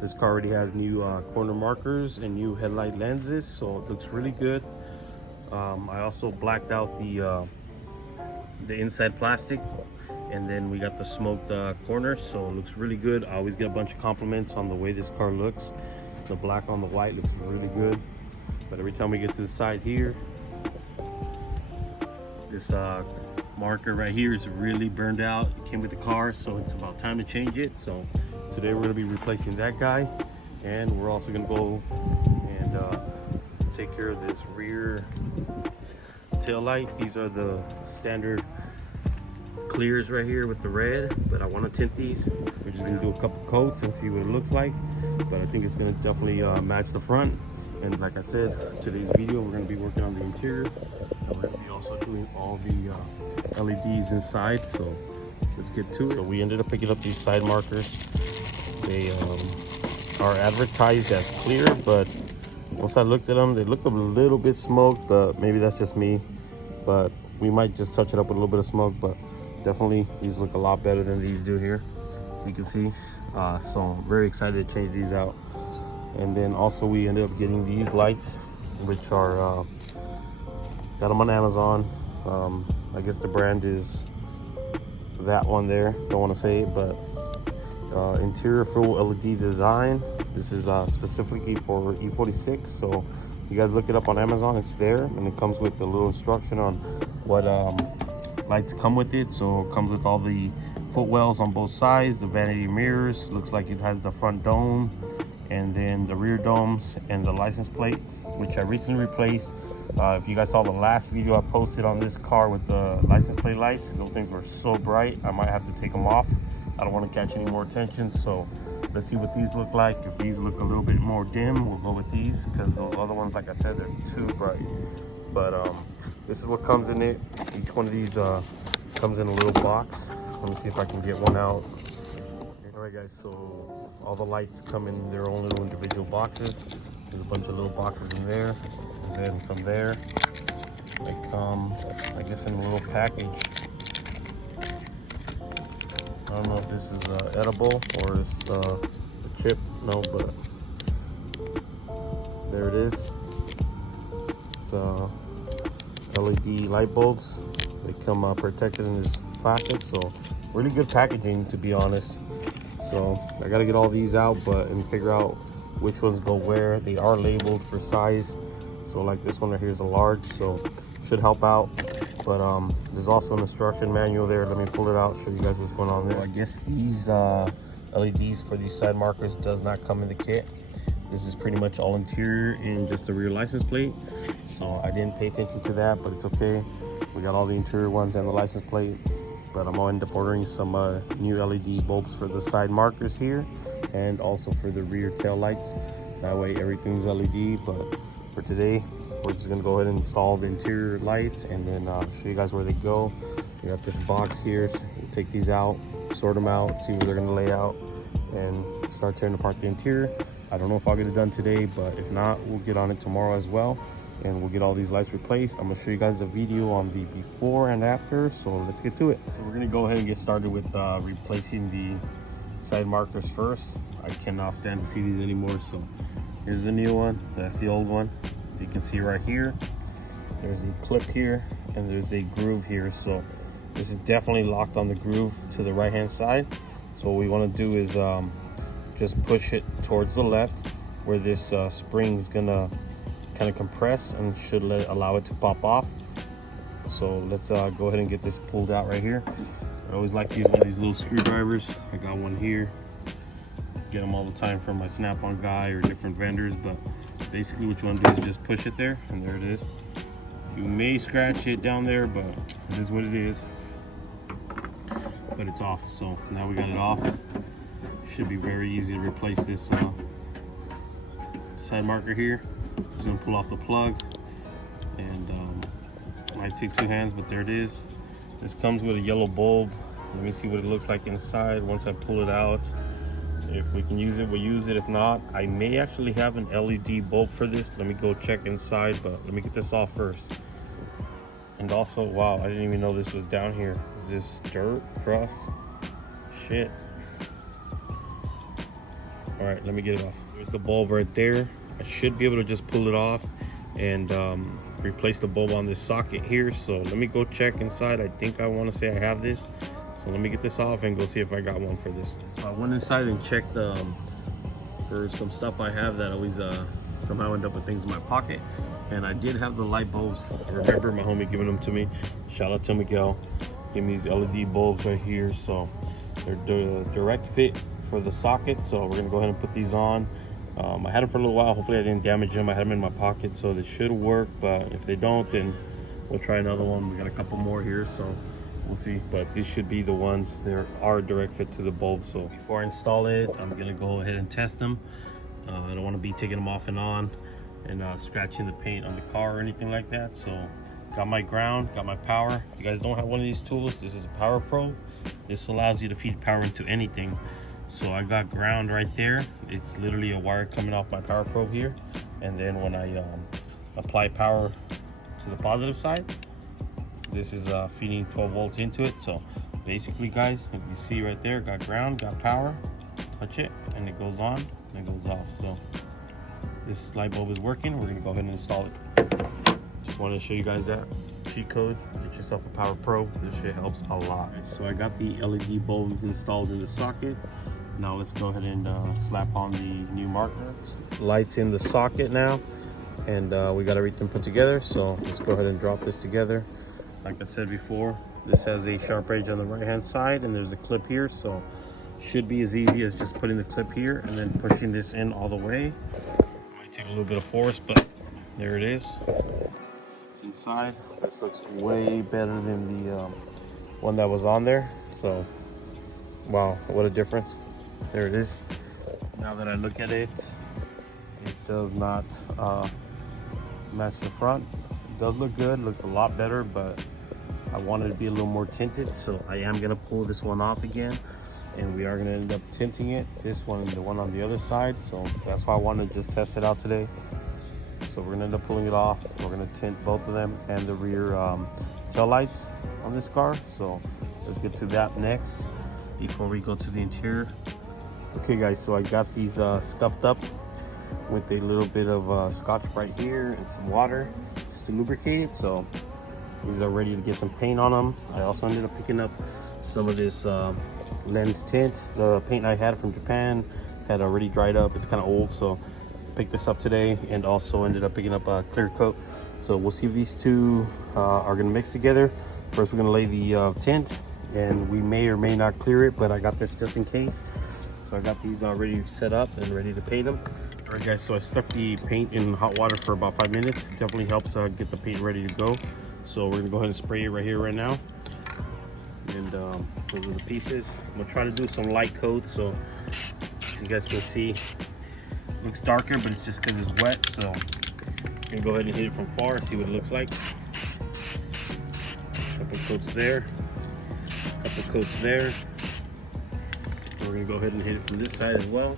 This car already has new corner markers and new headlight lenses, so it looks really good. I also blacked out the inside plastic, and then we got the smoked corner, so it looks really good. I always get a bunch of compliments on the way this car looks. The black on the white looks really good, but every time we get to the side here, this marker right here is really burned out. It came with the car, so it's about time to change it. So today we're going to be replacing that guy, and we're also going to go and take care of this rear tail light. These are the standard clears right here with the red, but I want to tint these. We're just going to do a couple coats and see what it looks like, but I think it's going to definitely match the front. And like I said, today's video we're going to be working on the interior, and we're going to be also doing all the LEDs inside. So let's get to it. So we ended up picking up these side markers. They are advertised as clear, but once I looked at them, they look a little bit smoked, but maybe that's just me. But we might just touch it up with a little bit of smoke, but definitely these look a lot better than these do here, as you can see. So I'm very excited to change these out. And then also we ended up getting these lights, which are got them on Amazon. I guess the brand is that one there, don't want to say it, but interior full LED design. This is specifically for E46, so you guys look it up on Amazon, it's there, and it comes with a little instruction on what lights come with it. So it comes with all the footwells on both sides, the vanity mirrors, looks like it has the front dome, and then the rear domes and the license plate, which I recently replaced. If you guys saw the last video I posted on this car with the license plate lights, those things were so bright I might have to take them off. I don't want to catch any more attention, so let's see what these look like. If these look a little bit more dim, we'll go with these, because those other ones, like I said, they're too bright. But this is what comes in it. Each one of these comes in a little box. Let me see if I can get one out. All right guys, so all the lights come in their own little individual boxes. There's a bunch of little boxes in there, and then from there they come, I guess, in a little package. I don't know if this is edible or it's a chip, no, but there it is. It's LED light bulbs. They come protected in this plastic, so really good packaging, to be honest. So I gotta get all these out, and figure out which ones go where. They are labeled for size, so like this one right here is a large, so should help out. But there's also an instruction manual there. Let me pull it out, show you guys what's going on there. I guess these LEDs for these side markers does not come in the kit. This is pretty much all interior and just the rear license plate, so I didn't pay attention to that, but it's okay. We got all the interior ones and the license plate, but I'm gonna end up ordering some new LED bulbs for the side markers here, and also for the rear tail lights. That way everything's LED. But for today, we're just gonna go ahead and install the interior lights, and then show you guys where they go. We got this box here, so we'll take these out, sort them out, see where they're gonna lay out, and start tearing apart the interior. I don't know if I'll get it done today, but if not, we'll get on it tomorrow as well, and we'll get all these lights replaced. I'm gonna show you guys a video on the before and after, so let's get to it. So we're gonna go ahead and get started with replacing the side markers first. I cannot stand to see these anymore, so here's the new one, that's the old one. You can see right here, there's a clip here, and there's a groove here. So this is definitely locked on the groove to the right hand side. So what we want to do is just push it towards the left, where this spring is gonna kind of compress and should allow it to pop off. So let's go ahead and get this pulled out right here. I always like to use one of these little screwdrivers. I got one here, get them all the time from my Snap-on guy or different vendors, but basically what you want to do is just push it there, and there it is. You may scratch it down there, but it is what it is. But it's off, so now we got it off. Should be very easy to replace this side marker here. Just gonna pull off the plug, and might take two hands, but there it is. This comes with a yellow bulb. Let me see what it looks like inside once I pull it out. If we can use it, we'll use it. If not, I may actually have an LED bulb for this. Let me go check inside, but let me get this off first. And also, wow, I didn't even know this was down here. Is this dirt, crust? Shit. All right, let me get it off. There's the bulb right there. I should be able to just pull it off and replace the bulb on this socket here. So let me go check inside. I think I want to say I have this. So let me get this off and go see if I got one for this. So I went inside and checked for some stuff I have that always somehow end up with things in my pocket. And I did have the light bulbs. I remember my homie giving them to me. Shout out to Miguel. Give me these LED bulbs right here. So they're the direct fit for the socket. So we're gonna go ahead and put these on. I had them for a little while. Hopefully I didn't damage them. I had them in my pocket, so they should work. But if they don't, then we'll try another one. We got a couple more here, so we'll see. But these should be the ones that are direct fit to the bulb. So before I install it, I'm gonna go ahead and test them. I don't want to be taking them off and on and scratching the paint on the car or anything like that. So got my ground, got my power. If you guys don't have one of these tools, this is a Power Probe. This allows you to feed power into anything. So I got ground right there. It's literally a wire coming off my Power Probe here. And then when I apply power to the positive side, this is feeding 12 volts into it. So basically, guys, if you see right there, got ground, got power, touch it, and it goes on and it goes off. So this light bulb is working. We're gonna go ahead and install it. Just wanted to show you guys that cheat code. Get yourself a Power Probe. This shit helps a lot. So I got the LED bulb installed in the socket. Now let's go ahead and slap on the new marker. Lights in the socket now, and we got everything put together. So let's go ahead and drop this together. Like I said before, this has a sharp edge on the right hand side, and there's a clip here. So should be as easy as just putting the clip here and then pushing this in all the way. Might take a little bit of force, but there it is. It's inside. This looks way better than the one that was on there. So wow, what a difference. There it is. Now that I look at it, it does not match the front. It does look good, looks a lot better, but I wanted to be a little more tinted, so I am gonna pull this one off again, and we are gonna end up tinting it, this one and the one on the other side. So that's why I wanted to just test it out today. So we're gonna end up pulling it off. We're gonna tint both of them and the rear tail lights on this car. So let's get to that next before we go to the interior. Okay guys, so I got these scuffed up with a little bit of Scotch Brite here and some water just to lubricate it. So these are ready to get some paint on them. I also ended up picking up some of this lens tint. The paint I had from Japan had already dried up. It's kind of old, so I picked this up today, and also ended up picking up a clear coat. So we'll see if these two are gonna mix together. First, we're gonna lay the tint, and we may or may not clear it, but I got this just in case. So I got these already set up and ready to paint them. All right guys, so I stuck the paint in hot water for about 5 minutes. It definitely helps get the paint ready to go. So we're gonna go ahead and spray it right here, right now. And those are the pieces. I'm gonna try to do some light coats so you guys can see. It looks darker, but it's just because it's wet. So I'm gonna go ahead and hit it from far, see what it looks like. Couple coats there, couple coats there. We're gonna go ahead and hit it from this side as well.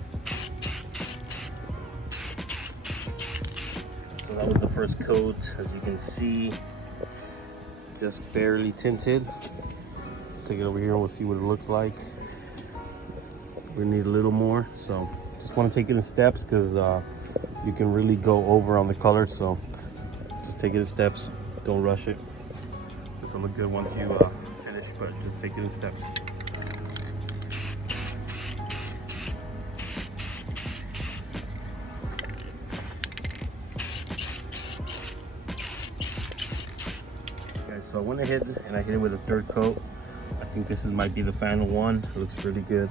So that was the first coat. As you can see, just barely tinted. Let's take it over here and we'll see what it looks like. We need a little more, so just want to take it in steps because you can really go over on the color. So just take it in steps, don't rush it. This will look good once you finish, but just take it in steps. So I went ahead and I hit it with a third coat. I think this might be the final one. It looks really good.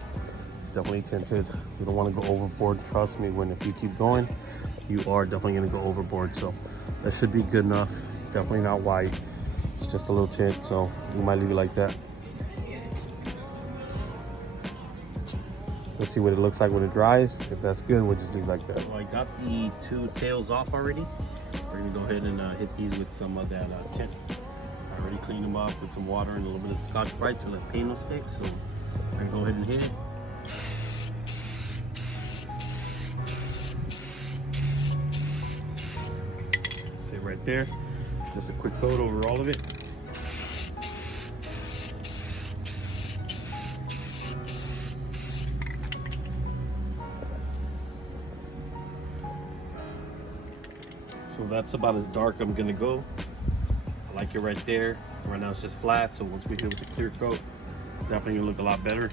It's definitely tinted. You don't want to go overboard. Trust me, if you keep going, you are definitely going to go overboard. So that should be good enough. It's definitely not white. It's just a little tint, so you might leave it like that. Let's see what it looks like when it dries. If that's good, we'll just leave it like that. So I got the two tails off already. We're going to go ahead and hit these with some of that tint. I already cleaned them up with some water and a little bit of Scotch Brite to let paint no stick. So I'm gonna go ahead and hit it. Sit right there. Just a quick coat over all of it. So that's about as dark I'm gonna go. I like it right there. Right now it's just flat, so once we hit with the clear coat, it's definitely gonna look a lot better.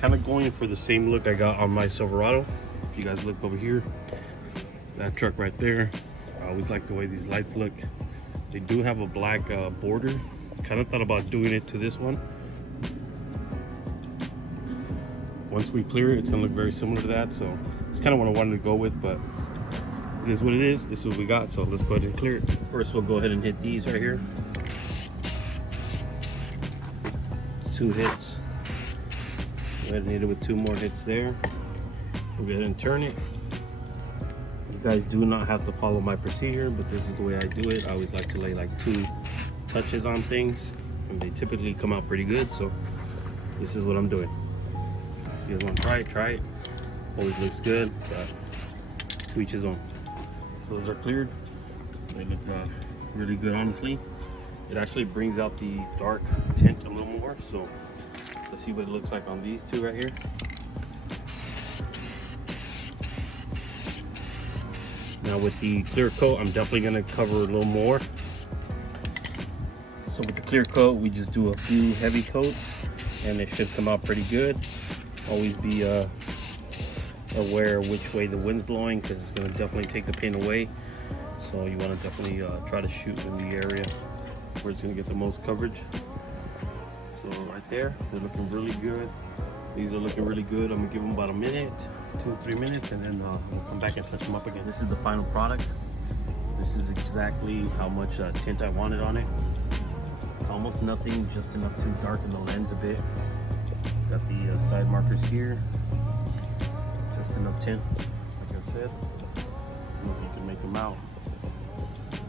Kind of going for the same look I got on my Silverado. If you guys look over here, that truck right there, I always like the way these lights look. They do have a black border. Kind of thought about doing it to this one. Once we clear it, it's gonna look very similar to that, so it's kind of what I wanted to go with, but it is what it is. This is what we got, so let's go ahead and clear it. First, we'll go ahead and hit these right here. 2 hits. Go ahead and hit it with 2 more hits there. We'll go ahead and turn it. You guys do not have to follow my procedure, but this is the way I do it. I always like to lay like 2 touches on things, and they typically come out pretty good, so this is what I'm doing. If you guys want to try it. Always looks good, but to each his own. So those are cleared. They look really good, honestly. It actually brings out the dark tint a little more, so let's see what it looks like on these 2 right here. Now with the clear coat, I'm definitely gonna cover a little more. So with the clear coat, we just do a few heavy coats and it should come out pretty good. Always be aware of which way the wind's blowing, because it's gonna definitely take the paint away. So you wanna definitely try to shoot in the area where it's gonna get the most coverage. So right there, they're looking really good. These are looking really good. I'm gonna give them about a minute, 2 or 3 minutes, and then we'll come back and touch them up again. This is the final product. This is exactly how much tint I wanted on it. It's almost nothing, just enough to darken the lens a bit. Got the side markers here. Just enough tint, like I said. I don't know if you can make them out.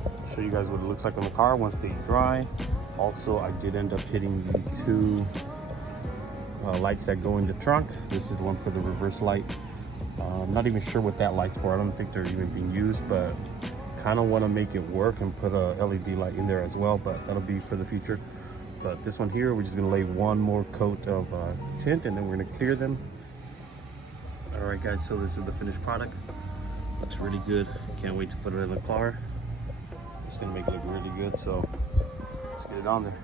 I'll show you guys what it looks like on the car once they dry. Also, I did end up hitting the 2 lights that go in the trunk. This is the one for the reverse light. I'm not even sure what that light's for. I don't think they're even being used, but kind of want to make it work and put a LED light in there as well, but that'll be for the future. But this one here, we're just gonna lay 1 more coat of tint, and then we're gonna clear them. All right guys, so this is the finished product. Looks really good. Can't wait to put it in the car. It's gonna make it look really good, so let's get it on there.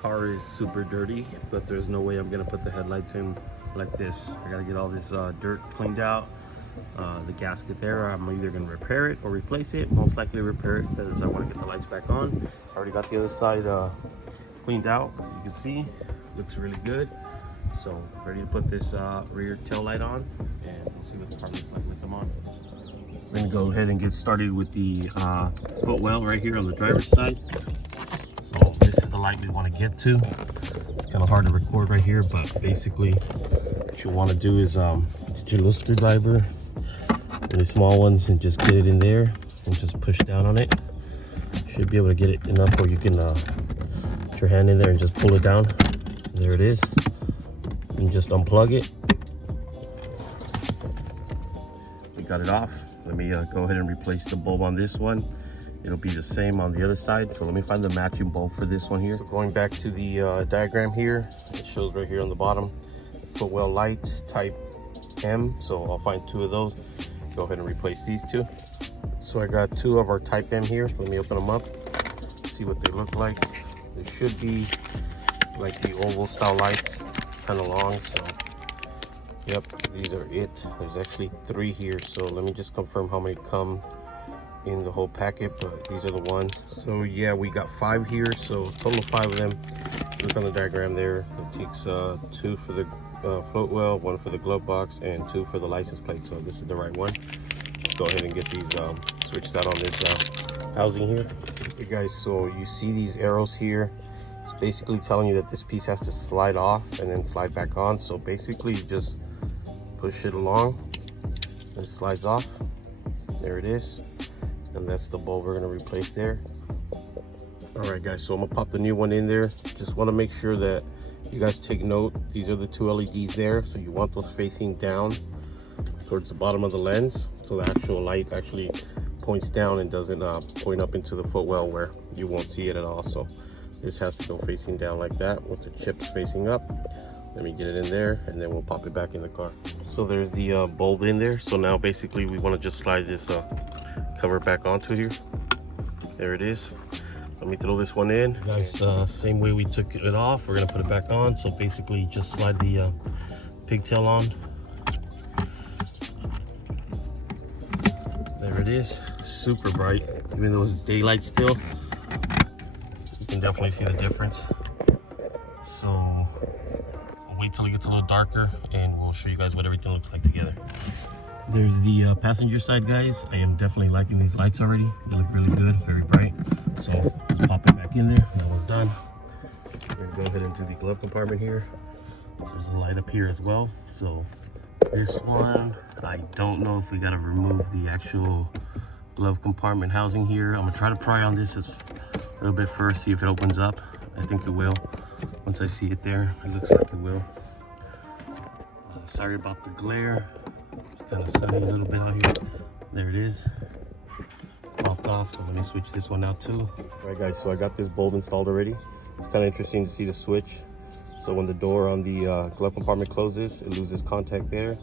Car is super dirty, but there's no way I'm gonna put the headlights in like this. I gotta get all this dirt cleaned out. The gasket there, I'm either gonna repair it or replace it. Most likely repair it, because I want to get the lights back on. I already got the other side cleaned out. As you can see, looks really good. So ready to put this rear tail light on, and we'll see what the car looks like with them on. We're gonna go ahead and get started with the footwell right here on the driver's side. So this is the light we want to get to. It's kind of hard to record right here, but basically what you want to do is get your little screwdriver, really small ones, and just get it in there and just push down on it. You should be able to get it enough where you can put your hand in there and just pull it down. There it is. And just unplug it. We got it off. Let me go ahead and replace the bulb on this one. It'll be the same on the other side. So let me find the matching bulb for this one here. So going back to the diagram here, it shows right here on the bottom, footwell lights type M. So I'll find 2 of those. Go ahead and replace these 2. So I got 2 of our type M here. Let me open them up, see what they look like. They should be like the oval style lights, kind of long. So yep, these are it. There's actually 3 here. So let me just confirm how many come in the whole packet, but these are the ones. So yeah, we got 5 here, so total of 5 of them. Look on the diagram there. It takes 2 for the float well, 1 for the glove box, and 2 for the license plate. So this is the right one. Let's go ahead and get these switched out on this housing here. Okay guys, so you see these arrows here. It's basically telling you that this piece has to slide off and then slide back on. So basically you just push it along and it slides off. There it is. And that's the bulb we're gonna replace there. All right guys, so I'm gonna pop the new one in there. Just wanna make sure that you guys take note. These are the 2 LEDs there. So you want those facing down towards the bottom of the lens. So the actual light actually points down and doesn't point up into the footwell where you won't see it at all. So this has to go facing down like that with the chips facing up. Let me get it in there and then we'll pop it back in the car. So there's the bulb in there. So now basically we wanna just slide this cover back onto here. There it is. Let me throw this one in. Guys, same way we took it off, we're gonna put it back on. So basically just slide the pigtail on. There it is, super bright. Even though it's daylight still, you can definitely see the difference. So we'll wait till it gets a little darker and we'll show you guys what everything looks like together. There's the passenger side, guys. I am definitely liking these lights already. They look really good, very bright. So just pop it back in there. That one's done. We're gonna go ahead and do the glove compartment here. So there's a light up here as well. So this one, I don't know if we gotta remove the actual glove compartment housing here. I'm gonna try to pry on this a little bit first, see if it opens up. I think it will. Once I see it there, it looks like it will. Sorry about the glare. It's kind of sunny a little bit out here. There it is. Popped off, so let me switch this one out too. All right guys, so I got this bulb installed already. It's kind of interesting to see the switch. So when the door on the glove compartment closes, it loses contact there.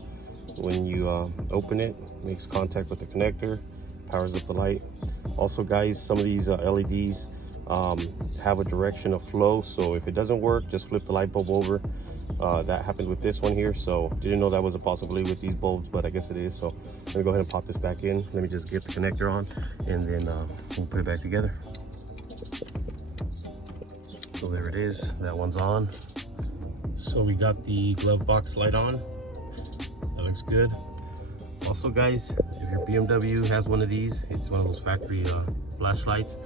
When you open it, it makes contact with the connector, powers up the light. Also guys, some of these LEDs have a direction of flow, so if it doesn't work, just flip the light bulb over. That happened with this one here, so didn't know that was a possibility with these bulbs, but I guess it is. So I'm gonna go ahead and pop this back in. Let me just get the connector on and then we'll put it back together. So there it is, that one's on. So we got the glove box light on. That looks good. Also guys, if your BMW has one of these, it's one of those factory flashlights.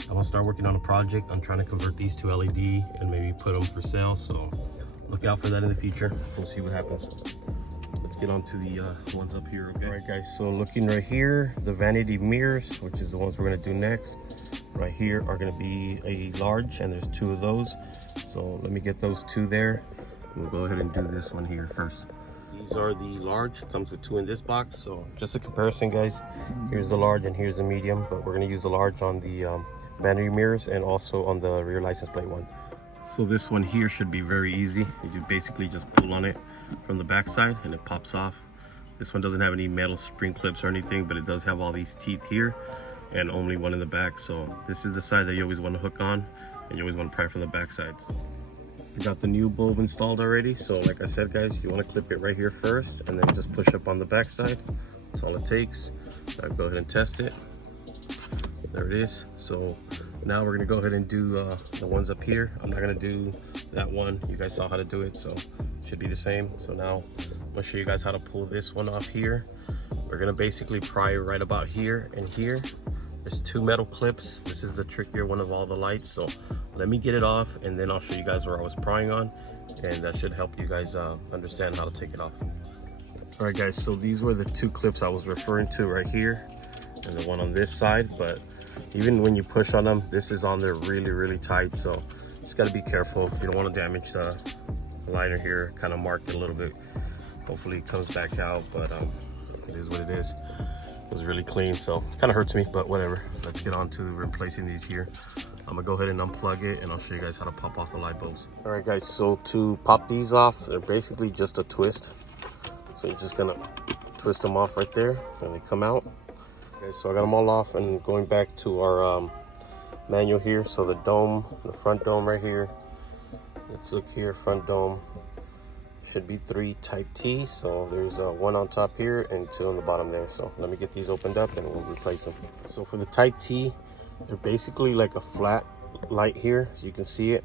I'm gonna start working on a project. I'm trying to convert these to LED and maybe put them for sale. So look out for that in the future. We'll see what happens. Let's get on to the ones up here, okay? All right guys, so looking right here, the vanity mirrors, which is the ones we're gonna do next, right here are gonna be a large, and there's two of those. So let me get those two there. We'll go ahead and do this one here first. These are the large, comes with two in this box. So just a comparison guys, here's the large and here's the medium, but we're gonna use the large on the vanity mirrors and also on the rear license plate one. So this one here should be very easy. You basically just pull on it from the back side and it pops off. This one doesn't have any metal spring clips or anything, but it does have all these teeth here and only one in the back. So this is the side that you always want to hook on and you always want to pry from the back side. We got the new bulb installed already. So like I said guys, you want to clip it right here first and then just push up on the back side. That's all it takes. I'll go ahead and test it. There it is. So now we're gonna go ahead and do the ones up here. I'm not gonna do that one. You guys saw how to do it, so it should be the same. So now I'm gonna show you guys how to pull this one off here. We're gonna basically pry right about here and here. There's two metal clips. This is the trickier one of all the lights. So let me get it off and then I'll show you guys where I was prying on, and that should help you guys understand how to take it off. All right guys, so these were the two clips I was referring to right here and the one on this side, but even when you push on them, this is on there really tight, so just got to be careful. You don't want to damage the liner here. Kind of marked it a little bit. Hopefully it comes back out, but it is what it is. It was really clean, so kind of hurts me, but whatever. Let's get on to replacing these here. I'm gonna go ahead and unplug it and I'll show you guys how to pop off the light bulbs. All right guys, so to pop these off, they're basically just a twist. So you're just gonna twist them off right there and they come out. Okay, so I got them all off, and going back to our manual here. So the dome, the front dome right here. Let's look here, front dome. Should be 3 type T. So there's one on top here and 2 on the bottom there. So let me get these opened up and we'll replace them. So for the type T, they're basically like a flat light here, so you can see it.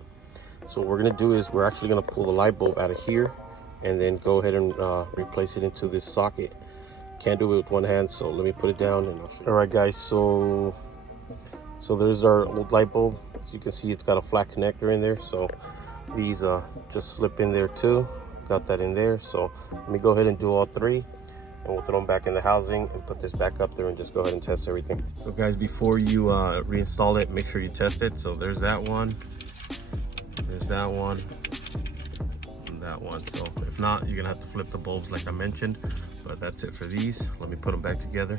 So what we're gonna do is we're actually gonna pull the light bulb out of here and then go ahead and replace it into this socket. Can't do it with one hand, so let me put it down and I'll show you. All right guys, so there's our old light bulb. As you can see, it's got a flat connector in there, so these just slip in there too. Got that in there, so let me go ahead and do all 3 and we'll throw them back in the housing and put this back up there and just go ahead and test everything. So guys, before you reinstall it, make sure you test it. So there's that one, there's that one, and that one. So if not, you're gonna have to flip the bulbs like I mentioned. But that's it for these. Let me put them back together.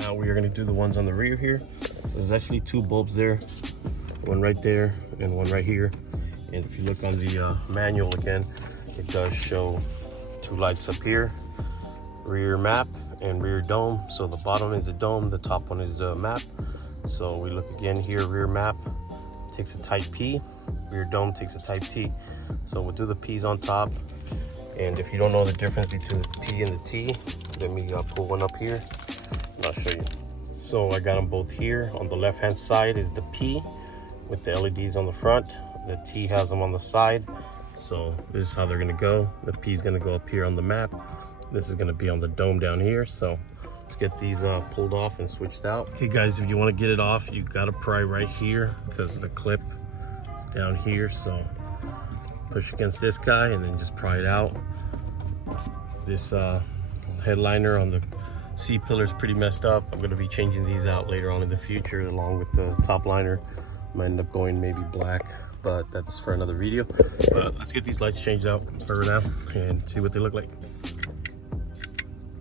Now we are going to do the ones on the rear here. So there's actually 2 bulbs there, one right there and one right here. And if you look on the manual again, it does show 2 lights up here rear map and rear dome. So the bottom is the dome, the top one is the map. So we look again here, rear map takes a type P, rear dome takes a type T. So we'll do the P's on top. And if you don't know the difference between the P and the T, let me pull one up here and I'll show you. So I got them both here. On the left hand side is the P with the LEDs on the front. The T has them on the side. So this is how they're gonna go. The P is gonna go up here on the map. This is gonna be on the dome down here. So let's get these pulled off and switched out. Okay guys, if you wanna get it off, you gotta pry right here because the clip is down here. So push against this guy and then just pry it out. This headliner on the C-pillar is pretty messed up. I'm gonna be changing these out later on in the future along with the top liner. Might end up going maybe black, but that's for another video. But let's get these lights changed out for now and see what they look like.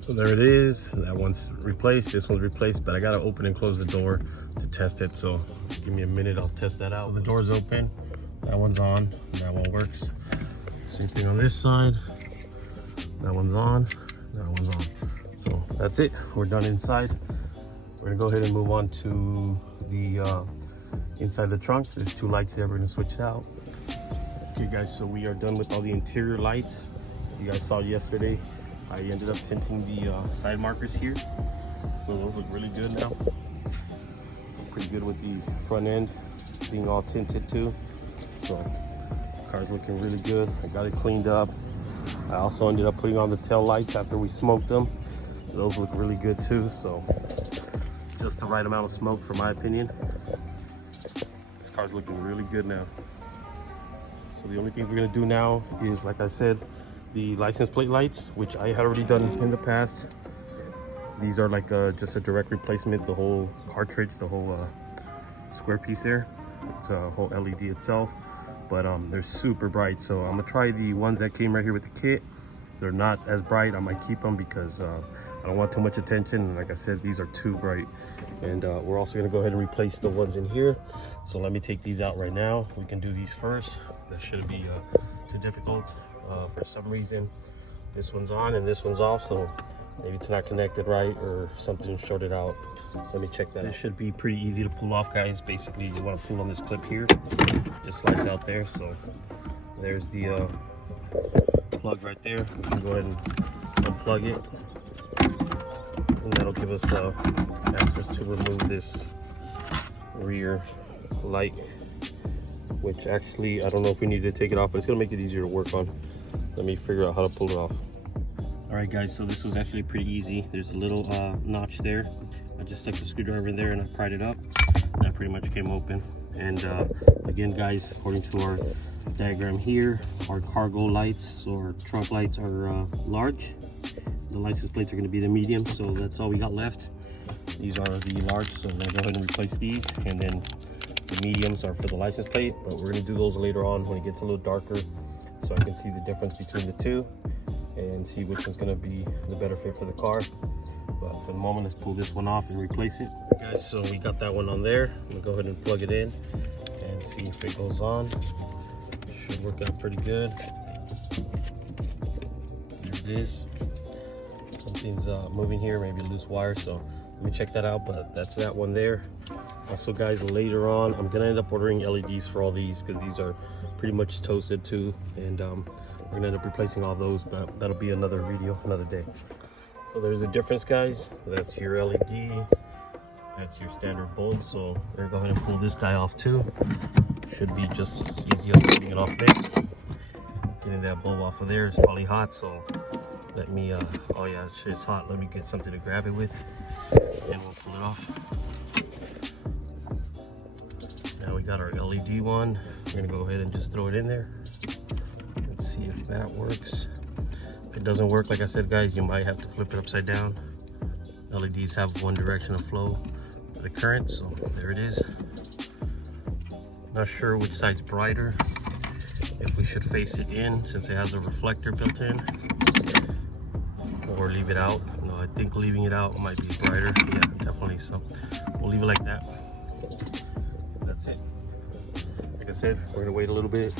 So there it is. That one's replaced, this one's replaced, but I gotta open and close the door to test it. So give me a minute, I'll test that out. So the door's open, that one's on, that one works. Same thing on this side. That one's on, that one's on. So that's it, we're done inside. We're gonna go ahead and move on to the inside the trunk. There's two lights there we're gonna switch out. Okay guys, so we are done with all the interior lights. You guys saw yesterday, I ended up tinting the side markers here. So those look really good now. Pretty good with the front end being all tinted too. So the car's looking really good. I got it cleaned up. I also ended up putting on the tail lights after we smoked them. Those look really good too. So just the right amount of smoke for my opinion. This car's looking really good now. So the only thing we're gonna do now is, like I said, the license plate lights, which I had already done in the past. These are like just a direct replacement, the whole cartridge, the whole square piece there. It's a whole LED itself, but they're super bright. So I'm gonna try the ones that came right here with the kit. They're not as bright. I might keep them because I don't want too much attention. And like I said, these are too bright. And we're also gonna go ahead and replace the ones in here. So let me take these out right now. We can do these first. That shouldn't be too difficult. For some reason, this one's on and this one's off. So maybe it's not connected right or something shorted out. Let me check that. This should be pretty easy to pull off, guys. Basically, you want to pull on this clip here. Just slides out there. So there's the plug right there. We can go ahead and unplug it. And that'll give us access to remove this rear light, which actually, I don't know if we need to take it off, but it's gonna make it easier to work on. Let me figure out how to pull it off. All right guys, so this was actually pretty easy. There's a little notch there. I just stuck the screwdriver in there and I pried it up. And that pretty much came open. And again guys, according to our diagram here, our cargo lights or trunk lights are large. The license plates are gonna be the medium, so that's all we got left. These are the large, so we're gonna go ahead and replace these. And then the mediums are for the license plate, but we're gonna do those later on when it gets a little darker, so I can see the difference between the two and see which one's gonna be the better fit for the car. But for the moment, let's pull this one off and replace it. Guys, so we got that one on there. I'm gonna go ahead and plug it in and see if it goes on. Should work out pretty good. There it is. Something's moving here, maybe a loose wire, so let me check that out, but that's that one there. Also guys, later on, I'm gonna end up ordering LEDs for all these because these are pretty much toasted too, and we're gonna end up replacing all those, but that'll be another video, another day. So there's a difference guys. That's your LED, that's your standard bulb. So we're gonna go ahead and pull this guy off too. Should be just as easy as pulling it off there. Getting that bulb off of there is probably hot, so let me oh yeah, it's hot. Let me get something to grab it with and we'll pull it off. Now we got our LED one. We're gonna go ahead and just throw it in there and see if that works. If it doesn't work, like I said guys, you might have to flip it upside down. LEDs have one direction of flow for the current, so there it is. Not sure which side's brighter, if we should face it in since it has a reflector built in, or leave it out. No, I think leaving it out might be brighter. Yeah, definitely. So we'll leave it like that. That's it. Like I said, we're gonna wait a little bit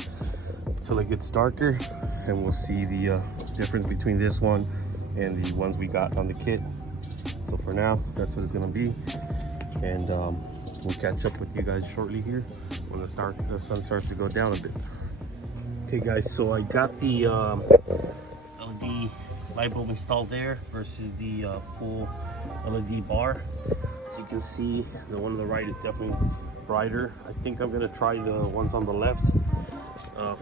until it gets darker and we'll see the difference between this one and the ones we got on the kit. So for now, that's what it's gonna be, and we'll catch up with you guys shortly here when the sun starts to go down a bit. Okay guys, so I got the LED light bulb installed there versus the full LED bar. As you can see, the one on the right is definitely brighter. I think I'm gonna try the ones on the left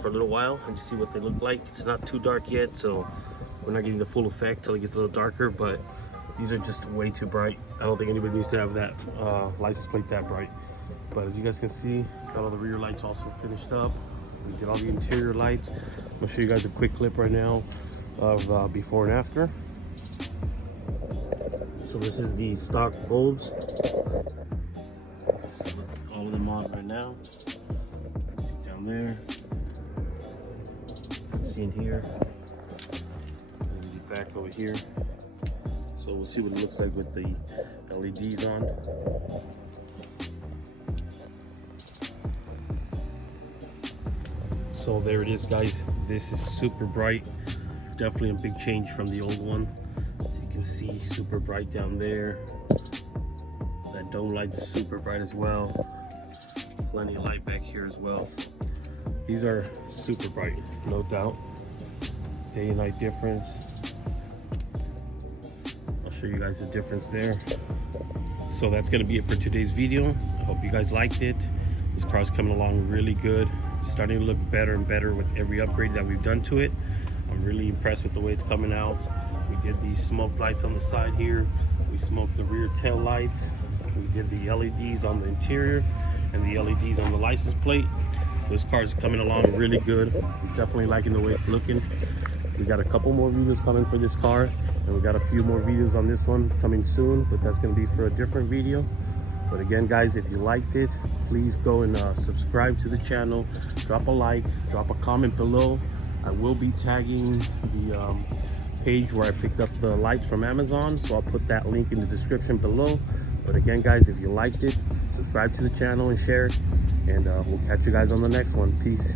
for a little while and just see what they look like. It's not too dark yet, so we're not getting the full effect till it gets a little darker, but these are just way too bright. I don't think anybody needs to have that license plate that bright. But as you guys can see, got all the rear lights also finished up. We did all the interior lights. I'm gonna show you guys a quick clip right now of before and after. So this is the stock bulbs. All of them on right now. See down there. See in here. And the back over here. So we'll see what it looks like with the LEDs on. So there it is guys, this is super bright, definitely a big change from the old one. As you can see, super bright down there. That dome light is super bright as well. Plenty of light back here as well. These are super bright, no doubt. Day and night difference. I'll show you guys the difference there. So that's gonna be it for today's video. I hope you guys liked it. This car's coming along really good. It's starting to look better and better with every upgrade that we've done to it. I'm really impressed with the way it's coming out. We did the smoke lights on the side here. We smoked the rear tail lights. We did the LEDs on the interior and the LEDs on the license plate. This car is coming along really good. I'm definitely liking the way it's looking. We got a couple more videos coming for this car, and we got a few more videos on this one coming soon, but that's going to be for a different video. But again guys, if you liked it, please go and subscribe to the channel, drop a like, drop a comment below. I will be tagging the page where I picked up the lights from Amazon, so I'll put that link in the description below. But again guys, if you liked it, subscribe to the channel and share it, and we'll catch you guys on the next one. Peace.